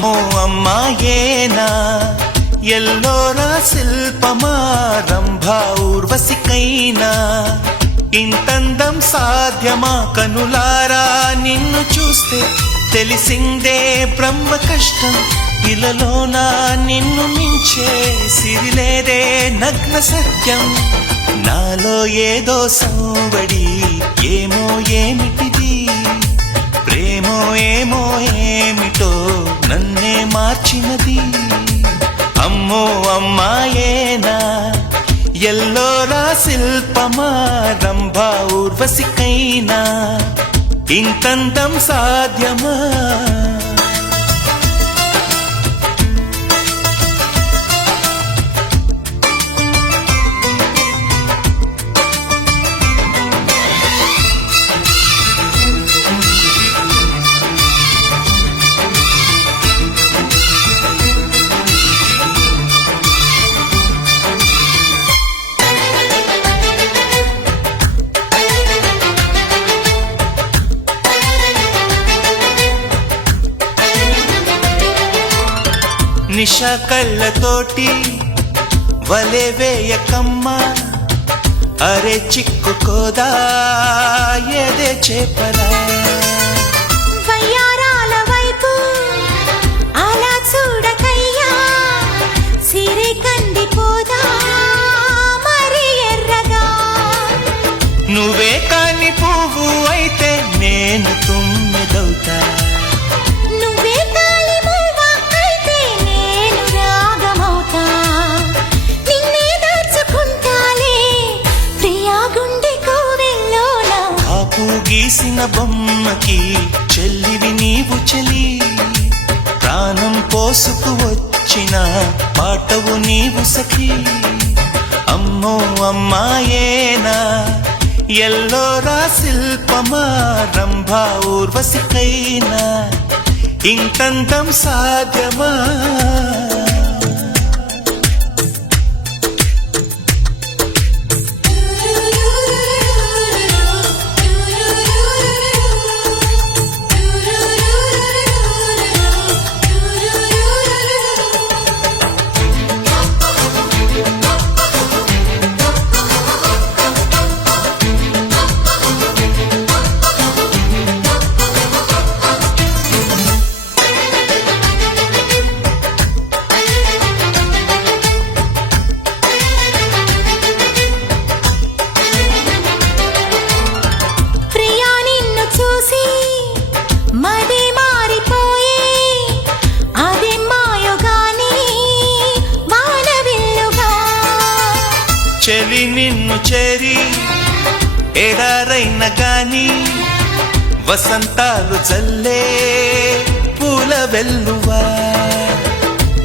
అమ్మో అమ్మాయేనా ఎల్లోరా శిల్పమా రంభా ఊర్వశికైనా ఇంతందం సాధ్యమా కనులారా నిన్ను చూస్తే తెలిసిందే బ్రహ్మ కష్టం ఇలలోనా నిన్ను మించే సిరిలేదే నగ్న సత్యం నాలో ఏదో సంవడి ఏమో ఏమిటిది ప్రేమో ఏమో ఏమిటో నన్నే మార్చినది అమ్మో అమ్మాయేనా ఎల్లోరా శిల్పమా రంభా ఊర్వశికైనా ఇంతందం సాధ్యమా నిషా కళ్ళతోటి వలే వేయకమ్మా అరే చిక్కుకోదా ఏదే చేపలా వయ్యారాల వైపు అలా చూడకయ్యా సిరి కందిపోదా మరి ఎర్రగా నువ్వే కాని పువ్వు అయితే నేను తుమ్మెదవుతా నువ్వే తాళి మువ్వ అయితే నేను రాగమవుతా నిన్నే దాచుకుంటాలే ప్రియా గుండె కోవెల్లోన కాపు గీసిన బొమ్మకి చెల్లివి నీవు చెలి ప్రాణం పోసుకు వచ్చిన పాటవు నీవు సఖి అమ్మో అమ్మాయేనా ఎల్లోరా శిల్పమా రంభా ఊర్వశికైనా ఇంతందం సాధ్యమా ప్రియా నిన్ను చూసి మది మారిపోయే అది మాయగాని వానవిల్లుగా చెలి నిన్ను చేరి ఎడారైన గాని వసంతాలు చల్లే పూల వెల్లువా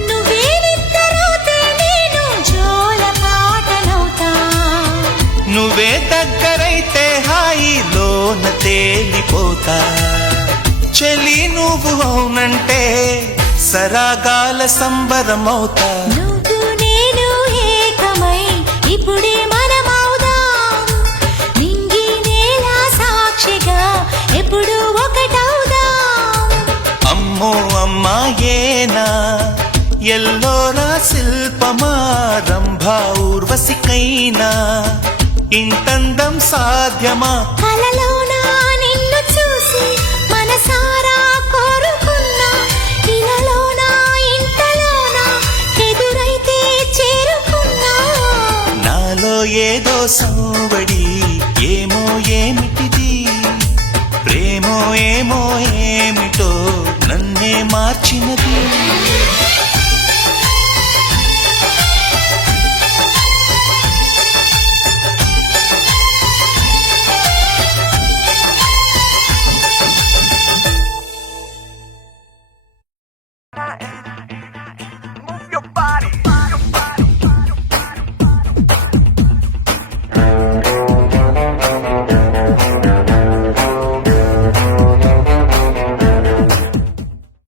నువ్వే నిద్రపోతే నేను జోల పాటనవుతా నువ్వే దగ్గరైతే హాయిలోన తేలిపోతా చెలి నువ్వు అవునంటే సరాగాల సంబరమవుతా నువ్వు నేను ఏకమై ఇప్పుడే మనమవుదాం నింగి నేల సాక్షిగా ఎప్పుడు ఒకటవుదాం అమ్మో అమ్మాయేనా ఎల్లోరా శిల్పమా రంభా ఊర్వశికైనా ఇంతందం సాధ్యమా కలలోనా నిన్ను చూసి మనసారా కోరుకున్నా ఇలలోనా ఇంతలోనా ఎదురైతే చేరుకున్నా నాలో ఏదో సంవడి ఏమో ఏమిటిది ప్రేమో ఏమో ఏమిటో నన్నే మార్చినది